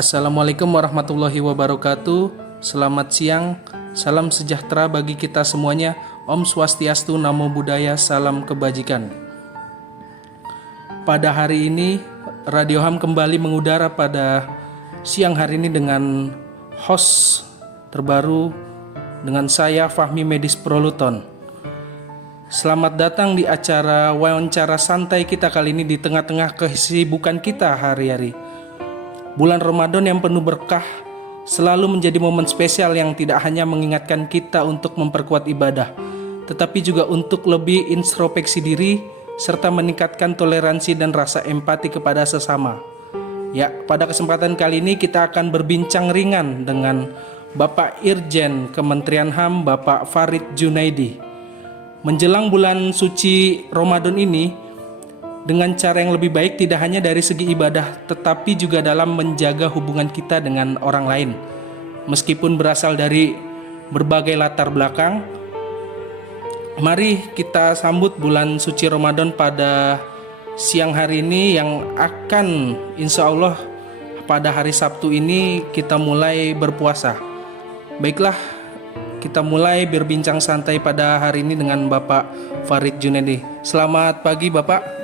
Assalamualaikum warahmatullahi wabarakatuh. Selamat siang, salam sejahtera bagi kita semuanya. Om Swastiastu, Namo Buddhaya, salam kebajikan. Pada hari ini, Radio Ham kembali mengudara pada siang hari ini dengan host terbaru dengan saya Fahmi Medis Proluton. Selamat datang di acara wawancara santai kita kali ini di tengah-tengah kesibukan kita hari-hari. Bulan Ramadan yang penuh berkah selalu menjadi momen spesial yang tidak hanya mengingatkan kita untuk memperkuat ibadah, tetapi juga untuk lebih introspeksi diri serta meningkatkan toleransi dan rasa empati kepada sesama. Ya, pada kesempatan kali ini kita akan berbincang ringan dengan Bapak Irjen Kementerian HAM, Bapak Farid Junaidi. Menjelang bulan suci Ramadan ini, dengan cara yang lebih baik tidak hanya dari segi ibadah tetapi juga dalam menjaga hubungan kita dengan orang lain. Meskipun berasal dari berbagai latar belakang, mari kita sambut bulan suci Ramadan pada siang hari ini yang akan insya Allah pada hari Sabtu ini kita mulai berpuasa. Baiklah, kita mulai berbincang santai pada hari ini dengan Bapak Farid Junaidi. Selamat pagi Bapak.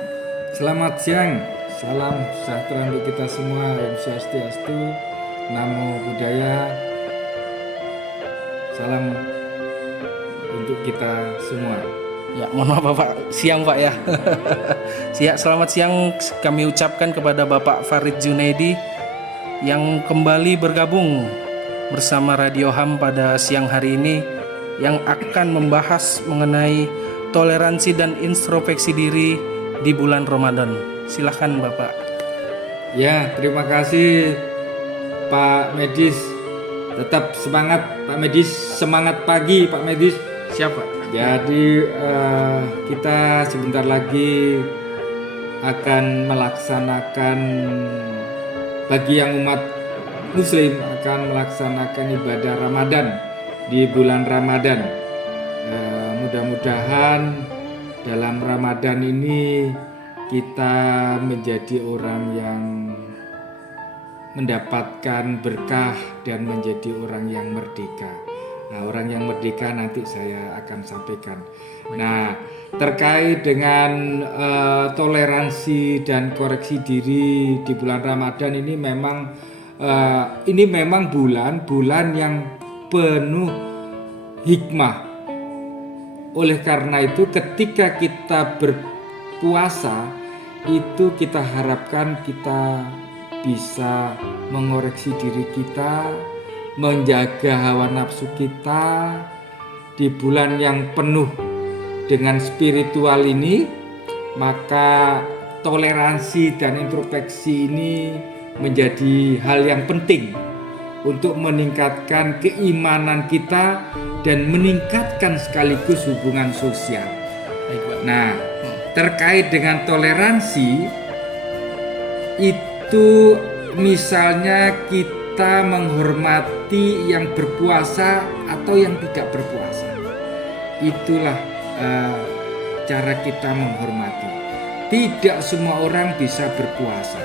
Selamat siang, salam sejahtera untuk kita semua. Om Swastiastu, Namo Buddhaya, salam untuk kita semua. Ya, mohon maaf Bapak, siang Pak ya. Selamat siang kami ucapkan kepada Bapak Farid Junaidi yang kembali bergabung bersama Radio Ham pada siang hari ini yang akan membahas mengenai toleransi dan introspeksi diri di bulan Ramadan. Silakan Bapak. Ya, terima kasih Pak Medis. Tetap semangat Pak Medis, semangat pagi Pak Medis. Siapa? Jadi kita sebentar lagi akan melaksanakan, bagi yang umat Muslim akan melaksanakan ibadah Ramadan di bulan Ramadan. Mudah-mudahan dalam Ramadan ini kita menjadi orang yang mendapatkan berkah dan menjadi orang yang merdeka. Nah, orang yang merdeka nanti saya akan sampaikan. Nah, terkait dengan toleransi dan koreksi diri di bulan Ramadan ini memang bulan yang penuh hikmah. Oleh karena itu ketika kita berpuasa itu kita harapkan kita bisa mengoreksi diri kita, menjaga hawa nafsu kita di bulan yang penuh dengan spiritual ini. Maka toleransi dan introspeksi ini menjadi hal yang penting untuk meningkatkan keimanan kita dan meningkatkan sekaligus hubungan sosial. Nah, terkait dengan toleransi itu misalnya kita menghormati yang berpuasa atau yang tidak berpuasa. Itulah cara kita menghormati. Tidak semua orang bisa berpuasa.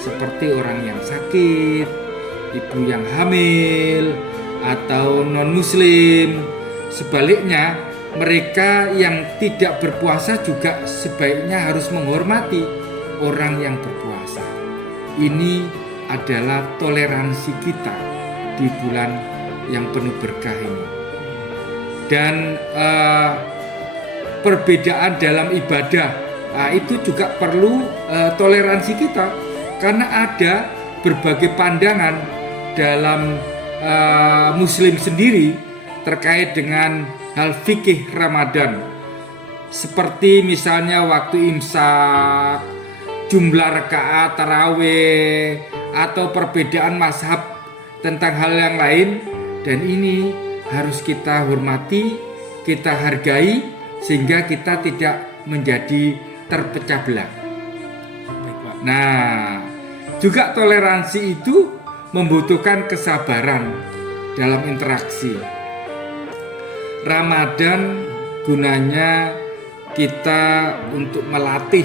Seperti orang yang sakit, ibu yang hamil, atau non-muslim. Sebaliknya, mereka yang tidak berpuasa juga sebaiknya harus menghormati orang yang berpuasa. Ini adalah toleransi kita di bulan yang penuh berkah ini. Dan perbedaan dalam ibadah, itu juga perlu toleransi kita, karena ada berbagai pandangan dalam Muslim sendiri terkait dengan hal fikih Ramadan, seperti misalnya waktu imsak, jumlah rakaat tarawih, atau perbedaan mazhab tentang hal yang lain. Dan ini harus kita hormati, kita hargai, sehingga kita tidak menjadi terpecah belah. Nah, juga toleransi itu membutuhkan kesabaran dalam interaksi. Ramadan gunanya kita untuk melatih,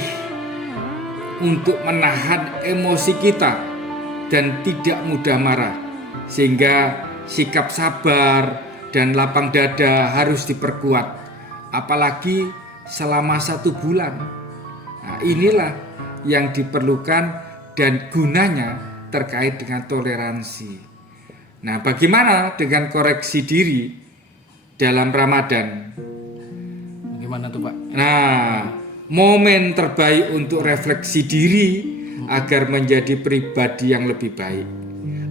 untuk menahan emosi kita dan tidak mudah marah, sehingga sikap sabar dan lapang dada harus diperkuat, apalagi selama 1 bulan. Nah, inilah yang diperlukan dan gunanya terkait dengan toleransi. Nah, bagaimana dengan koreksi diri dalam Ramadan? Bagaimana tuh Pak? Nah, momen terbaik untuk refleksi diri agar menjadi pribadi yang lebih baik.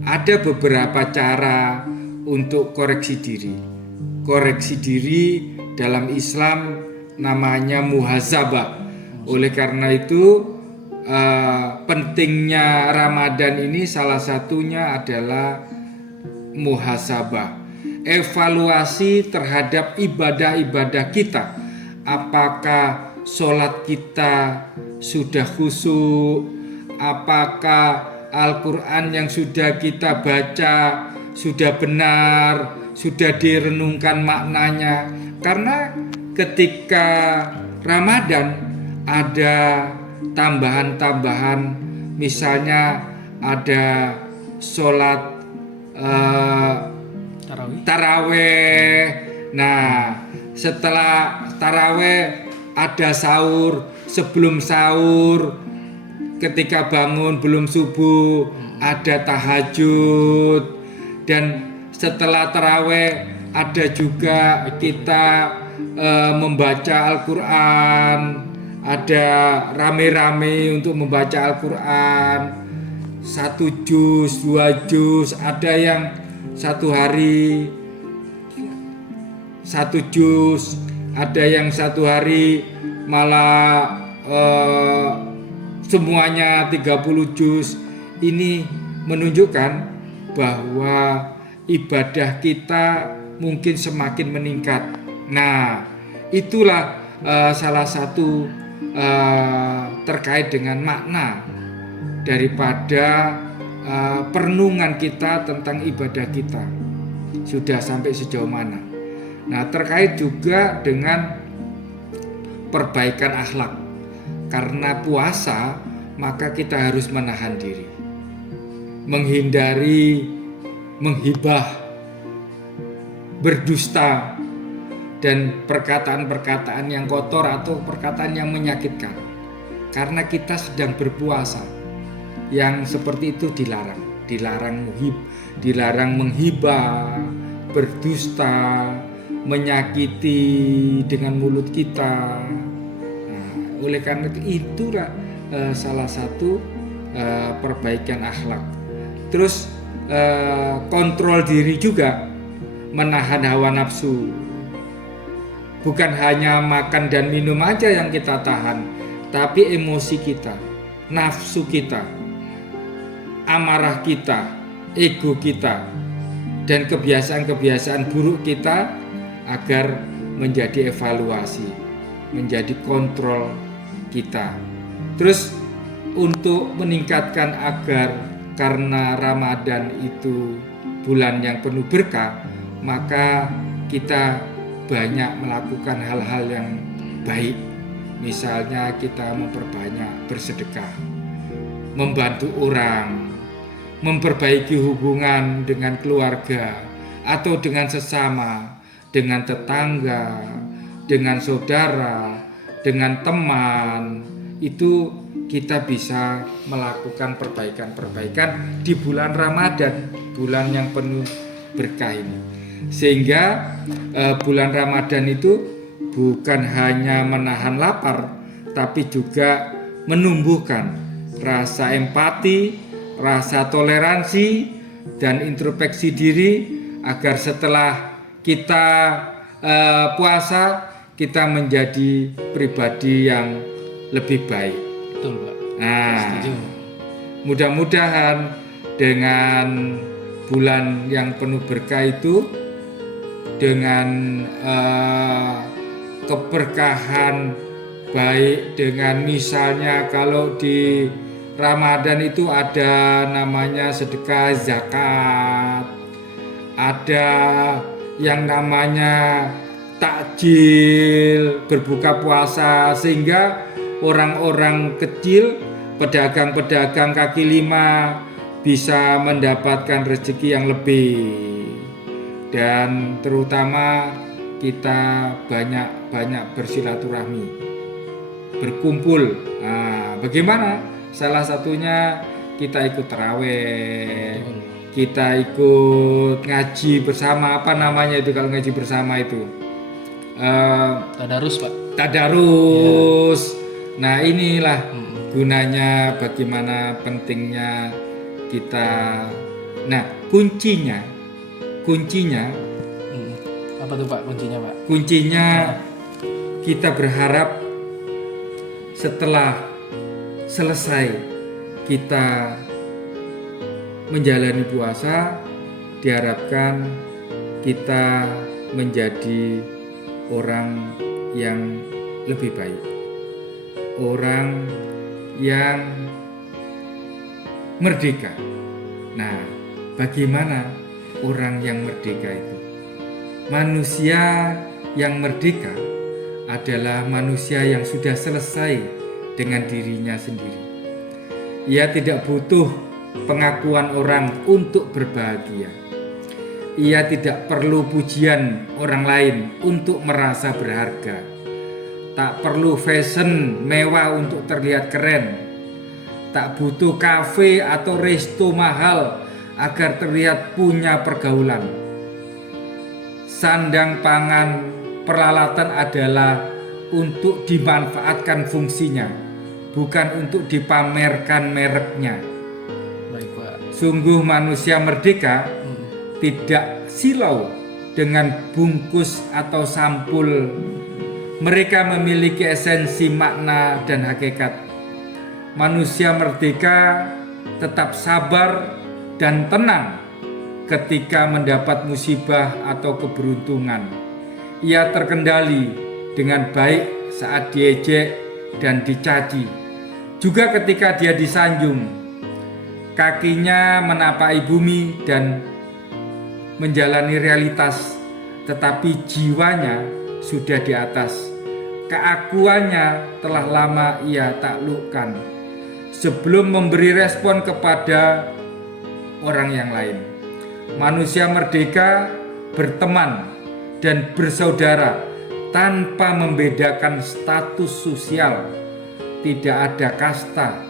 Ada beberapa cara untuk koreksi diri. Koreksi diri dalam Islam namanya muhasabah. Oleh karena itu pentingnya Ramadan ini salah satunya adalah muhasabah. Evaluasi terhadap ibadah-ibadah kita. Apakah sholat kita sudah khusyuk? Apakah Al-Quran yang sudah kita baca sudah benar, sudah direnungkan maknanya? Karena ketika Ramadan ada tambahan-tambahan, misalnya ada sholat taraweh. Nah, setelah taraweh ada sahur, sebelum sahur ketika bangun belum subuh ada tahajud, dan setelah taraweh ada juga kita membaca Al-Quran, ada rame-rame untuk membaca Al-Quran 1 juz, 2 juz, ada yang 1 hari 1 juz, ada yang 1 hari malah semuanya 30 juz. Ini menunjukkan bahwa ibadah kita mungkin semakin meningkat. Nah, itulah salah satu terkait dengan makna daripada perenungan kita tentang ibadah kita sudah sampai sejauh mana. Nah, terkait juga dengan perbaikan akhlak. Karena puasa, maka kita harus menahan diri, menghindari menghibah, berdusta, dan perkataan-perkataan yang kotor atau perkataan yang menyakitkan. Karena kita sedang berpuasa, yang seperti itu dilarang. Dilarang menghibah, berdusta, menyakiti dengan mulut kita. Oleh karena itulah salah satu perbaikan akhlak. Terus kontrol diri juga, menahan hawa nafsu. Bukan hanya makan dan minum aja yang kita tahan, tapi emosi kita, nafsu kita, amarah kita, ego kita, dan kebiasaan-kebiasaan buruk kita agar menjadi evaluasi, menjadi kontrol kita. Terus untuk meningkatkan agar, karena Ramadan itu bulan yang penuh berkah, maka kita banyak melakukan hal-hal yang baik. Misalnya kita memperbanyak bersedekah, membantu orang, memperbaiki hubungan dengan keluarga atau dengan sesama, dengan tetangga, dengan saudara, dengan teman. Itu kita bisa melakukan perbaikan-perbaikan di bulan Ramadan, bulan yang penuh berkah ini. Sehingga bulan Ramadan itu bukan hanya menahan lapar, tapi juga menumbuhkan rasa empati, rasa toleransi, dan introspeksi diri, agar setelah kita puasa, kita menjadi pribadi yang lebih baik. Betul, Pak. Nah, Setuju. mudah-mudahan dengan bulan yang penuh berkah itu, dengan keberkahan, baik dengan misalnya kalau di Ramadan itu ada namanya sedekah zakat, ada yang namanya takjil berbuka puasa, sehingga orang-orang kecil, pedagang-pedagang kaki lima, bisa mendapatkan rezeki yang lebih, dan terutama kita banyak bersilaturahmi, berkumpul. Nah, bagaimana? Salah satunya kita ikut taraweh, kita ikut ngaji bersama. Apa namanya itu kalau ngaji bersama itu? Tadarus, Pak. Tadarus. Nah, inilah gunanya, bagaimana pentingnya kita. Nah, kuncinya Apa tuh, Pak, kuncinya, Pak? kuncinya kita berharap setelah selesai kita menjalani puasa, diharapkan kita menjadi orang yang lebih baik, orang yang merdeka. Nah, bagaimana orang yang merdeka itu? Manusia yang merdeka adalah manusia yang sudah selesai dengan dirinya sendiri. Ia tidak butuh pengakuan orang untuk berbahagia. Ia tidak perlu pujian orang lain untuk merasa berharga. Tak perlu fashion mewah untuk terlihat keren. Tak butuh kafe atau resto mahal agar terlihat punya pergaulan. Sandang pangan peralatan adalah untuk dimanfaatkan fungsinya, bukan untuk dipamerkan mereknya. Baik, Pak. Sungguh manusia merdeka tidak silau dengan bungkus atau sampul. Mereka memiliki esensi makna dan hakikat. Manusia merdeka tetap sabar dan tenang ketika mendapat musibah atau keberuntungan. Ia terkendali dengan baik saat diejek dan dicaci. Juga ketika dia disanjung, kakinya menapaki bumi dan menjalani realitas, tetapi jiwanya sudah di atas. Keakuannya telah lama ia taklukkan sebelum memberi respon kepada orang yang lain. Manusia merdeka berteman dan bersaudara tanpa membedakan status sosial. Tidak ada kasta,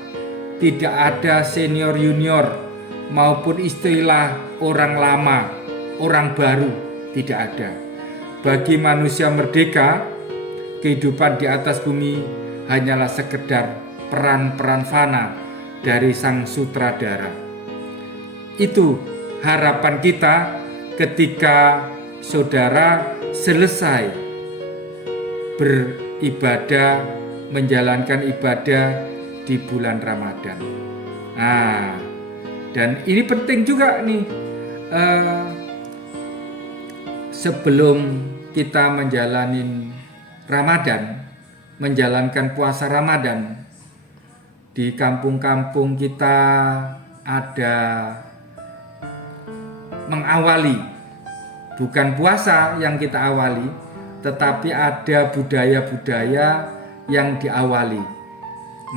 tidak ada senior junior maupun istilah orang lama, orang baru, tidak ada. Bagi manusia merdeka, kehidupan di atas bumi hanyalah sekedar peran-peran fana dari sang sutradara. Itu harapan kita ketika saudara selesai beribadah, menjalankan ibadah di bulan Ramadan. Nah, dan ini penting juga nih, sebelum kita menjalani Ramadan, menjalankan puasa Ramadan, di kampung-kampung kita ada mengawali, bukan puasa yang kita awali, tetapi ada budaya-budaya yang diawali.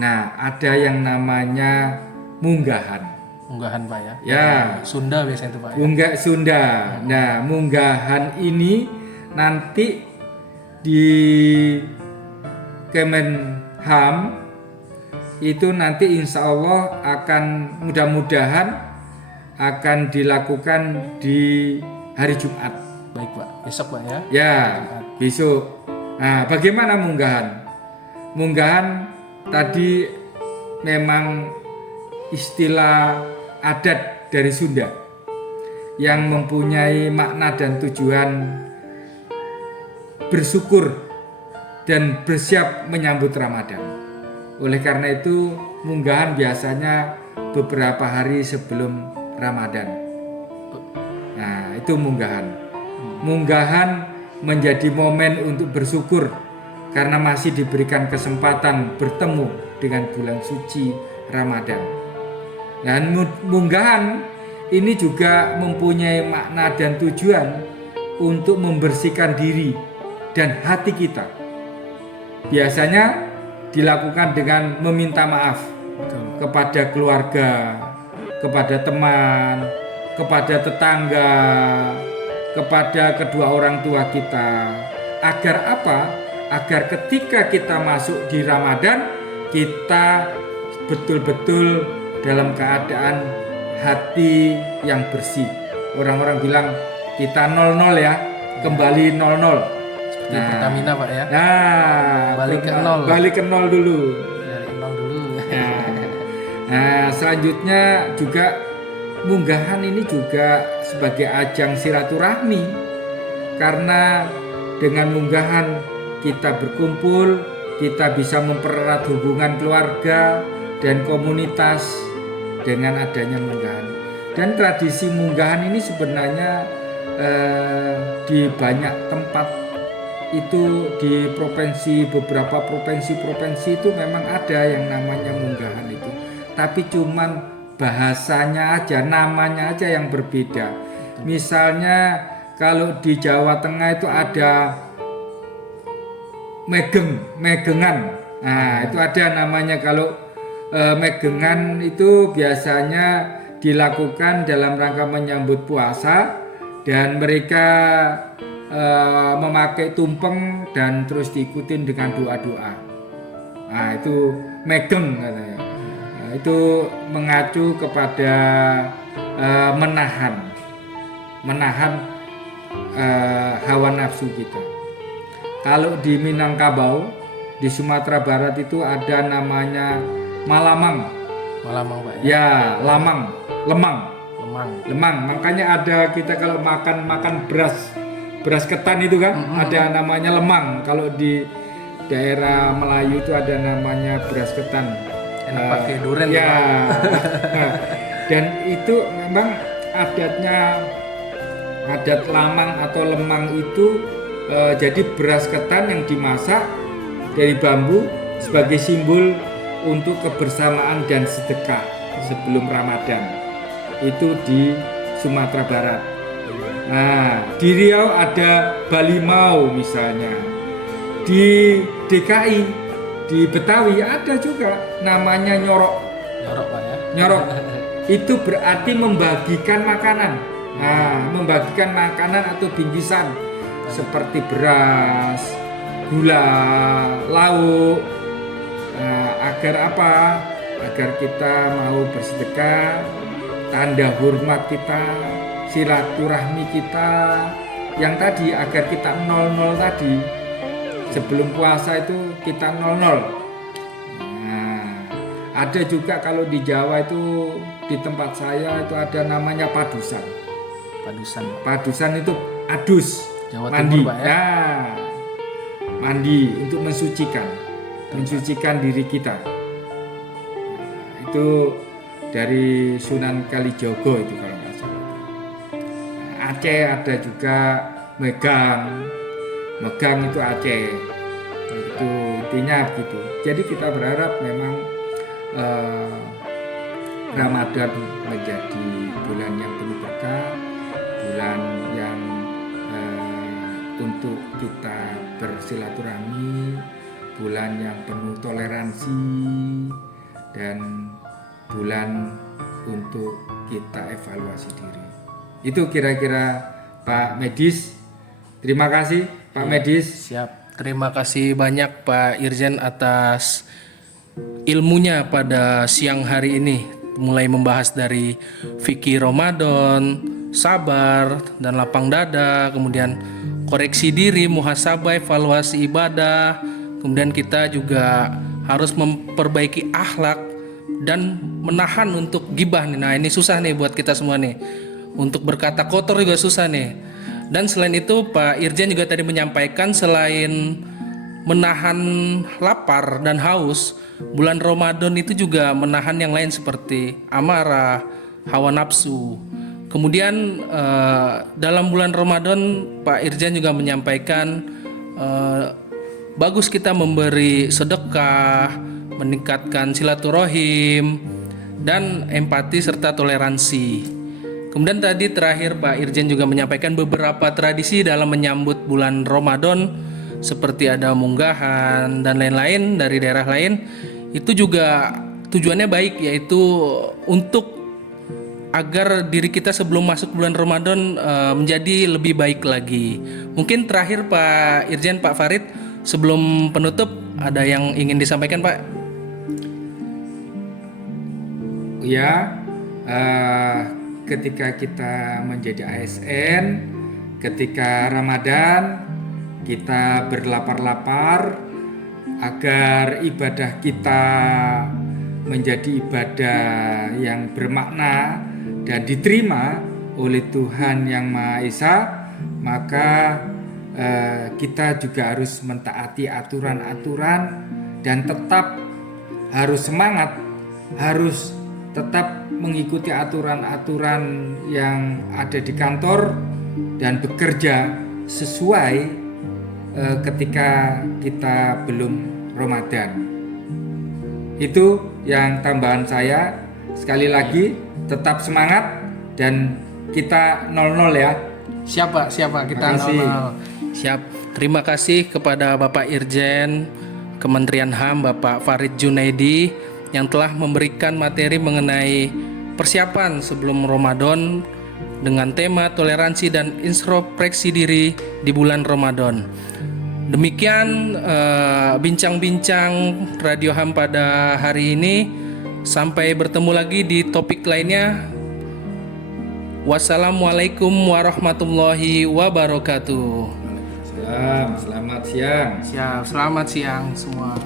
Nah, ada yang namanya munggahan. Munggahan, Pak, ya? Ya. Sunda biasanya itu, Pak. Munggah Sunda. Nah, munggahan ini nanti di Kemenham itu nanti insya Allah akan mudah-mudahan akan dilakukan di hari Jumat. Baik, Pak. Besok, Pak, ya? Ya, besok. Nah, bagaimana munggahan? Munggahan tadi memang istilah adat dari Sunda yang mempunyai makna dan tujuan bersyukur dan bersiap menyambut Ramadan. Oleh karena itu, munggahan biasanya beberapa hari sebelum Ramadan. Nah, itu munggahan. Munggahan menjadi momen untuk bersyukur karena masih diberikan kesempatan bertemu dengan bulan suci Ramadan. Dan munggahan ini juga mempunyai makna dan tujuan untuk membersihkan diri dan hati kita. Biasanya dilakukan dengan meminta maaf kepada keluarga, kepada teman, kepada tetangga, kepada kedua orang tua kita. Agar apa? Agar ketika kita masuk di Ramadan, kita betul-betul dalam keadaan hati yang bersih. Orang-orang bilang kita 00 ya, kembali 00. Seperti Pertamina Pak ya. Nah, Balik ke 0. Balik ke 0 dulu. Dari 0 dulu. Nah, selanjutnya juga munggahan ini juga sebagai ajang silaturahmi, karena dengan munggahan kita berkumpul, kita bisa mempererat hubungan keluarga dan komunitas dengan adanya munggahan. Dan tradisi munggahan ini sebenarnya di banyak tempat itu, di beberapa provinsi itu memang ada yang namanya munggahan itu, tapi cuman bahasanya aja, namanya aja yang berbeda. Misalnya kalau di Jawa Tengah itu ada megengan. Nah, itu ada namanya. Kalau megengan itu biasanya dilakukan dalam rangka menyambut puasa, dan mereka memakai tumpeng dan terus diikutin dengan doa-doa. Nah, itu megeng katanya. Nah, itu mengacu kepada menahan hawa nafsu kita. Kalau di Minangkabau, di Sumatera Barat itu ada namanya malamang. Malamang Pak ya. Ya, lemang. Makanya ada kita kalau makan beras ketan itu kan, ada namanya lemang. Kalau di daerah Melayu itu ada namanya beras ketan. Enak pakai durian ya. Pak. Dan itu memang adat lamang atau lemang itu, jadi beras ketan yang dimasak dari bambu sebagai simbol untuk kebersamaan dan sedekah sebelum Ramadan. Itu di Sumatera Barat. Nah, di Riau ada Balimau misalnya. Di DKI, di Betawi ada juga namanya nyorok. Nyorok Pak ya. Nyorok itu berarti membagikan makanan. Nah, membagikan makanan atau bingkisan seperti beras, gula, lauk. Nah, agar apa? Agar kita mau bersedekah, tanda hormat kita, silaturahmi kita, yang tadi agar kita 00 tadi. Sebelum puasa itu kita 00. Nah, ada juga kalau di Jawa itu, di tempat saya itu ada namanya padusan. Padusan itu adus, Jawa mandi. Timur Pak ya. Nah, mandi untuk mensucikan diri kita. Nah, itu dari Sunan Kalijogo itu kalau nggak salah. Nah, Aceh ada juga megang itu Aceh. Itu intinya begitu. Jadi kita berharap memang Ramadan menjadi bulan yang penuh berkah, bulan yang untuk kita bersilaturahmi, bulan yang penuh toleransi, dan bulan untuk kita evaluasi diri. Itu kira-kira Pak Medis. Terima kasih Pak Medis. Siap. Terima kasih banyak Pak Irjen atas ilmunya pada siang hari ini, mulai membahas dari fikih Ramadan, sabar dan lapang dada, kemudian koreksi diri, muhasabah, evaluasi ibadah, kemudian kita juga harus memperbaiki akhlak dan menahan untuk gibah nih. Nah, ini susah nih buat kita semua nih. Untuk berkata kotor juga susah nih. Dan selain itu Pak Irjen juga tadi menyampaikan, selain menahan lapar dan haus, bulan Ramadan itu juga menahan yang lain seperti amarah, hawa nafsu. Kemudian dalam bulan Ramadan Pak Irjen juga menyampaikan bagus kita memberi sedekah, meningkatkan silaturahim dan empati serta toleransi. Kemudian tadi terakhir Pak Irjen juga menyampaikan beberapa tradisi dalam menyambut bulan Ramadan, seperti ada munggahan dan lain-lain dari daerah lain. Itu juga tujuannya baik, yaitu untuk agar diri kita sebelum masuk bulan Ramadan menjadi lebih baik lagi. Mungkin terakhir Pak Irjen, Pak Farid, sebelum penutup ada yang ingin disampaikan Pak? Ya, ketika kita menjadi ASN, ketika Ramadan, kita berlapar-lapar agar ibadah kita menjadi ibadah yang bermakna dan diterima oleh Tuhan Yang Maha Esa, maka kita juga harus mentaati aturan-aturan dan tetap harus semangat, harus tetap mengikuti aturan-aturan yang ada di kantor dan bekerja sesuai ketika kita belum Ramadan. Itu yang tambahan saya. Sekali lagi tetap semangat dan kita 00 ya. Siapa kita Terima kasih. 00. Siap. Terima kasih kepada Bapak Irjen Kementerian HAM Bapak Farid Junaidi yang telah memberikan materi mengenai persiapan sebelum Ramadan dengan tema toleransi dan introspeksi diri di bulan Ramadan. Demikian bincang-bincang Radio HAM pada hari ini. Sampai bertemu lagi di topik lainnya. Wassalamualaikum warahmatullahi wabarakatuh. Selamat siang. Siap, selamat siang semua.